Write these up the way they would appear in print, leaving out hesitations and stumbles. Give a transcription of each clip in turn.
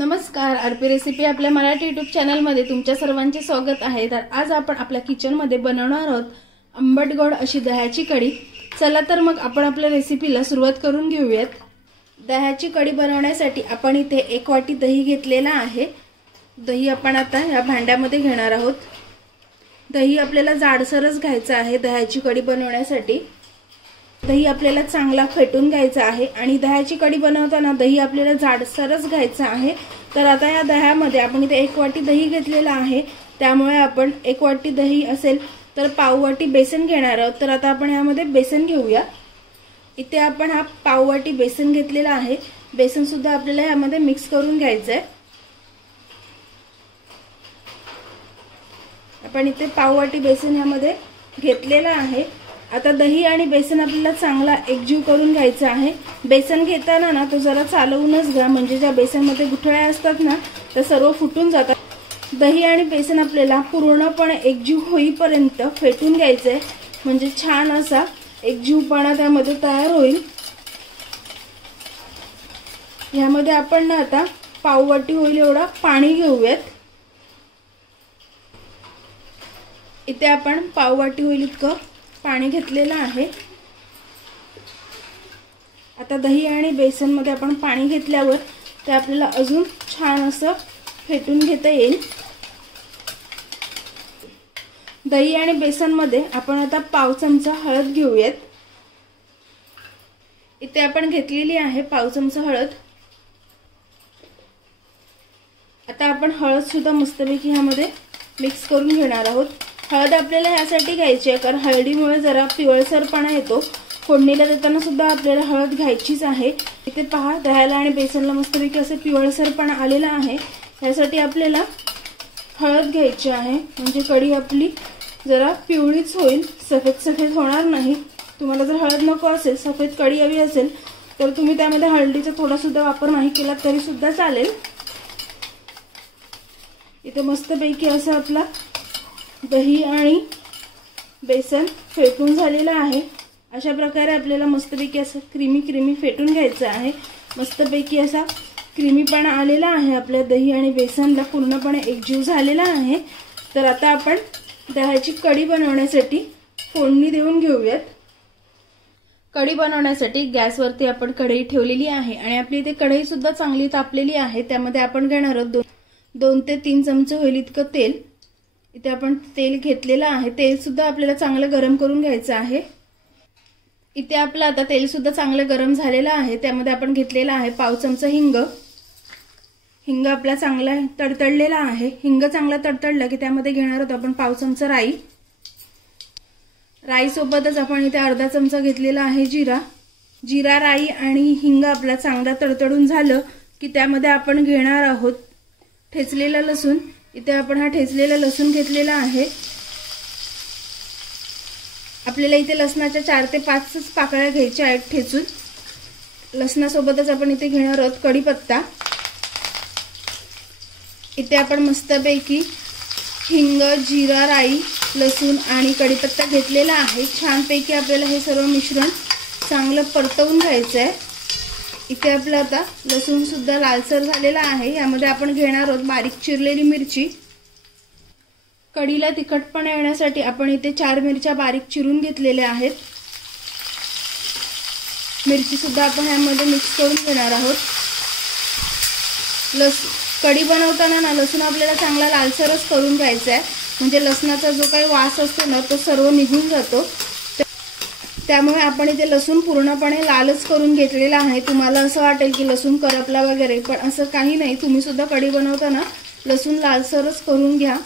नमस्कार, RP recipe आपल्या Marathi YouTube चॅनलमध्ये तुमच्या सर्वांचे स्वागत आहे। तर आज आपण आपल्या किचनमध्ये बनवणार आहोत आंबट गोड अशी दह्याची कढी। चला तर मग आपण आपल्या रेसिपीला सुरुवात करून घेऊयात। दह्याची कढी बनवण्यासाठी आपण इथे 1 वाटी दही घेतलेला आहे। दही आपण आता या भांड्यामध्ये घेणार आहोत। दही आपल्याला जाडसरच घ्यायचं आहे दह्याची कढी बनवण्यासाठी। दही आपल्याला चांगला फेटून घ्यायचा आहे आणि दह्याची कढी बनवताना दही आपल्याला जाडसरच घ्यायचं आहे। तर आता या दह्यामध्ये आपण इथे 1 वाटी दही घेतलेला आहे, त्यामुळे आपण 1 वाटी दही असेल तर पाव वाटी बेसन घेणार आहोत। तर आता आपण यामध्ये बेसन घेऊया। इथे आपण हा पाव वाटी बेसन घेतलेला आहे। बेसन सुद्धा आपल्याला यामध्ये मिक्स करून घ्यायचं आहे। आपण इथे पाव वाटी बेसन यामध्ये घेतलेला आहे। आता दही आणि बेसन आपल्याला चांगला एकजीव करून घ्यायचा आहे। बेसन घेताना ना तो जरा चालवूनच घ्या, म्हणजे ज्या बेसनमध्ये गुठळ्या असतात ना त्या सर्व फुटून जातात। दही आणि बेसन आपल्याला पूर्णपणे एकजीव होईपर्यंत फेटून घ्यायचे, म्हणजे छान असा एकजीवपणा त्यामध्ये तयार होईल। यामध्ये आपण ना आता पाव वाटी होईल एवढा पाणी घेऊयात। इथे आपण पाव वाटी होईल इतकं पाणी घेतलेलं आहे। आता दही आणि बेसन मध्ये आपण पाणी घेतल्यावर ते आपल्याला अजून छान असं फेटून घेता येईल। दही आणि बेसन मध्ये आपण आता पाव चमचा हळद घेऊयात। इथे आपण घेतलेली आहे पाव चमचा हळद। आता आपण हळद सुद्धा मस्तपैकी ह्यामध्ये मिक्स करून घेणार आहोत। हळद आपल्याला यासाठी घ्यायची आहे कारण हळदीमुळे जरा पिवळसरपणा येतो। फोडणीला देताना सुद्धा आपल्याला हळद घ्यायचीच आहे। इथे पहा दह्याला आणि बेसनला मस्तपैकी असं पिवळसरपणा आलेला आहे, यासाठी आपल्याला हळद घ्यायची आहे, म्हणजे कढी आपली जरा पिवळीच होईल, सफेद सफेद होणार नाही। तुम्हाला जर हळद नको असेल, सफेद कढी हवी असेल तर तुम्ही त्यामध्ये हळदीचा थोडा सुद्धा वापर नाही केला तरी सुद्धा चालेल। इथे मस्तपैकी असं आपला दही आणि बेसन फेटून झालेला आहे। अशा प्रकारे आपल्याला मस्तपैकी असं क्रीमी फेटून घ्यायचं आहे। मस्तपैकी असा क्रीमीपणा आलेला आहे, आपल्या दही आणि बेसनला पूर्णपणे एकजीव झालेला आहे। तर आता आपण दह्याची कढी बनवण्यासाठी फोडणी देऊन घेऊयात। कढी बनवण्यासाठी गॅसवरती आपण कढई ठेवलेली आहे आणि आपली इथे कढई सुद्धा चांगली तापलेली आहे। त्यामध्ये आपण घेणार आहोत 2 ते 3 चमचे होईल इतकं तेल। इथे आपण तेल घेतलेलं आहे। तेल सुद्धा आपल्याला चांगलं गरम करून घ्यायचं आहे। इथे आपलं आता तेल सुद्धा चांगलं गरम झालेलं आहे। त्यामध्ये आपण घेतलेला आहे पाव चमचा हिंग। हिंग आपला चांगला तडतडलेला आहे। हिंग चांगला तडतडला की त्यामध्ये घेणार आहोत आपण पाव चमचा राई। राई सोबतच आपण इथे अर्धा चमचा घेतलेला आहे जिरा। जिरा, राई आणि हिंग आपला चांगला तडतडून झालं की त्यामध्ये आपण घेणार आहोत ठेचलेला लसूण। इथे आपण हा ठेचलेला लसूण घेतलेला आहे। आपल्याला इथे लसणाच्या 4 ते 5 पाकळ्या घ्यायच्या आहेत ठेचून। लसणासोबतच आपण इथे घेणार आहोत कढीपत्ता। इथे आपण मस्तपैकी हिंग, जिरा, राई, लसूण आणि कढीपत्ता घेतलेला आहे। छानपैकी आपल्याला हे सर्व मिश्रण चांगलं परतवून घ्यायचं आहे। इथे आपलं आता लसूण सुद्धा लालसर झालेला आहे। यामध्ये आपण घेणार आहोत बारीक चिरलेली मिरची। कढीला तिखटपणा येण्यासाठी आपण इथे 4 मिरच्या बारीक चिरून घेतलेल्या आहेत। मिरची सुद्धा आपण यामध्ये मिक्स करून घेणार आहोत। कढी बनवताना ना लसूण आपल्याला चांगला लालसरच करून घ्यायचा आहे, म्हणजे लसणाचा जो काही वास असतो ना तो सर्व निघून जातो। त्यामुळे आपण इथे लसूण पूर्णपणे लालच करून घेतलेला आहे। तुम्हाला असं वाटेल की लसूण करपला वगैरे, पण असं काही नाही। तुम्ही सुद्धा कढी बनवताना लसूण लालसरच करून घ्या।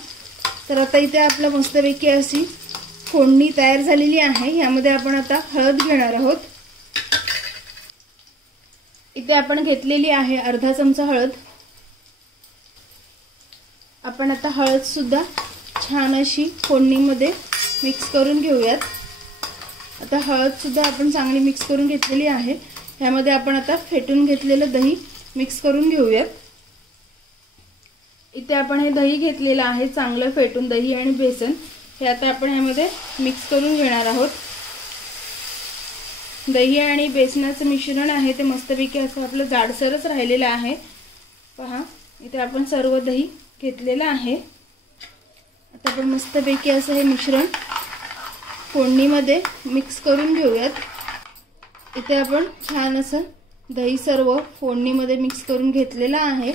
तर आता इथे आपलं मस्तपैकी अशी फोडणी तयार झालेली आहे। यामध्ये आपण आता हळद घेणार आहोत। इथे आपण घेतलेली आहे अर्धा चमचा हळद। आपण आता हळद सुद्धा छान अशी फोडणीमध्ये मिक्स करून घेऊयात। आता हळद सुद्धा आपण चांगली मिक्स करून घेतलेली आहे। यामध्ये आपण आता फेटून घेतलेलं दही मिक्स करून घेऊयात। इथे आपण हे दही घेतलेलं आहे चांगलं फेटून, दही आणि बेसन हे आता आपण यामध्ये मिक्स करून घेणार आहोत। दही आणि बेसनाचं मिश्रण आहे ते मस्तपैकी असं आपलं जाडसरच राहिलेलं आहे। पहा इथे आपण सर्व दही घेतलेलं आहे। आता आपण मस्तपैकी असं हे मिश्रण फोडणीमध्ये मिक्स करून घेऊयात। इथे आपण छान असं दही सर्व फोडणीमध्ये मिक्स करून घेतलेलं आहे।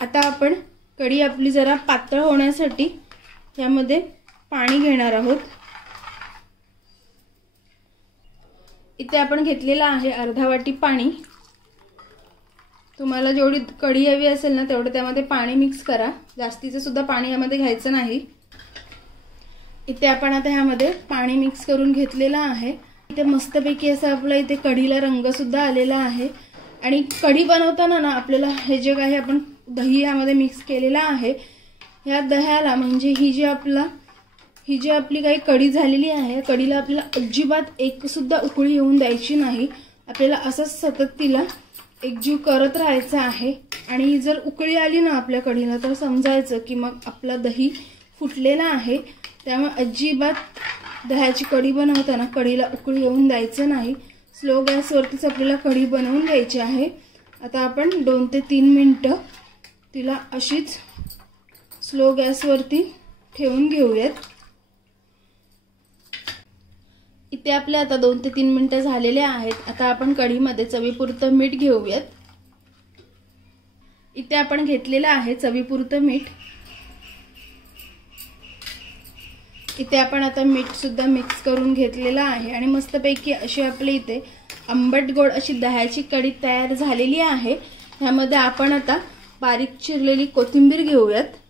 आता आपण कढी आपली जरा पातळ होण्यासाठी यामध्ये पाणी घेणार आहोत। इथे आपण घेतलेला आहे अर्धा वाटी पाणी। तुम्हाला जेवढी कढी हवी असेल ना तेवढं त्यामध्ये पाणी मिक्स करा, जास्तीचं सुद्धा पाणी यामध्ये घ्यायचं नाही। इथे आपण आता यामध्ये पाणी मिक्स करून घेतलेला आहे। इथे मस्तपैकी असं आपल्या इथे कढीला रंग सुद्धा आलेला आहे। आणि कढी बनवताना ना आपल्याला हे जे काही आपण दही यामध्ये मिक्स केलेला आहे, ह्या दह्याला म्हणजे ही जी आपली काही कढी झालेली आहे, कढीला आपल्याला अजिबात एक सुद्धा उकळी येऊन द्यायची नाही। आपल्याला असंच सतत तिला एकजीव करत राहायचं आहे। आणि जर उकळी आली ना आपल्या कढीला तर समजायचं की मग आपला दही फुटलेला आहे। त्यामुळे अजिबात दह्याची कढी बनवताना कढीला उकळी येऊन द्यायचं नाही। स्लो गॅसवरतीच आपल्याला कढी बनवून घ्यायची आहे। आता आपण 2 ते 3 मिनिटं तिला अशीच स्लो गॅसवरती ठेवून घेऊयात। इथे आपले आता 2 ते 3 मिनिटं झालेले आहेत। आता आपण कढीमध्ये चवीपुरतं मीठ घेऊयात। इथे आपण घेतलेलं आहे चवीपुरतं मीठ। इथे आपण आता मीठ सुद्धा मिक्स करून घेतलेलं आहे आणि मस्तपैकी अशी आपल्या इथे आंबट गोड अशी दह्याची कढी तयार झालेली आहे। ह्यामध्ये आपण आता बारीक चिरलेली कोथिंबीर घेऊयात।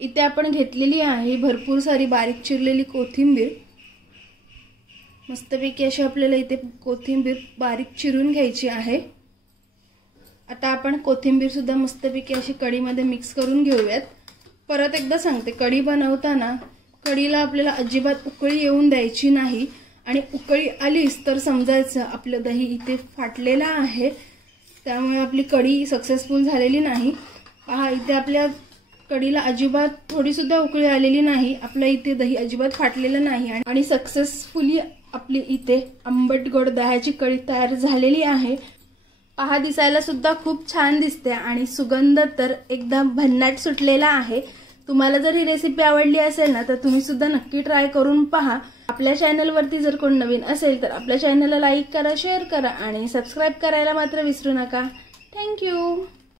इथे आपण घेतलेली आहे भरपूर सारी बारीक चिरलेली कोथिंबीर। मस्तपैकी अशी आपल्याला इथे कोथिंबीर बारीक चिरून घ्यायची आहे। आता आपण कोथिंबीर सुद्धा मस्तपैकी अशी कढीमध्ये मिक्स करून घेऊयात। परत एकदा सांगते, कढी बनवताना कढीला आपल्याला अजिबात उकळी येऊन द्यायची नाही। आणि उकळी आलीच तर समजायचं आपलं दही इथे फाटलेलं आहे, त्यामुळे आपली कढी सक्सेसफुल झालेली नाही। पहा इथे आपल्या कढीला अजिबात थोडी सुद्धा उकळी आलेली नाही, आपल्या इथे दही अजिबात फाटलेलं नाही आणि सक्सेसफुली आपली इथे आंबट गोड दह्याची कढी तयार झालेली आहे। पहा दिसायला सुद्धा खूप छान दिसते आणि सुगंध तर एकदम भन्नाट सुटलेला आहे। तुम्हाला जर ही रेसिपी आवडली असेल ना तर तुम्ही सुद्धा नक्की ट्राय करून पहा। आपल्या चॅनलवरती जर कोण नवीन असेल तर आपल्या चॅनलला लाईक करा, शेअर करा आणि सबस्क्राइब करायला मात्र विसरू नका। थँक्यू।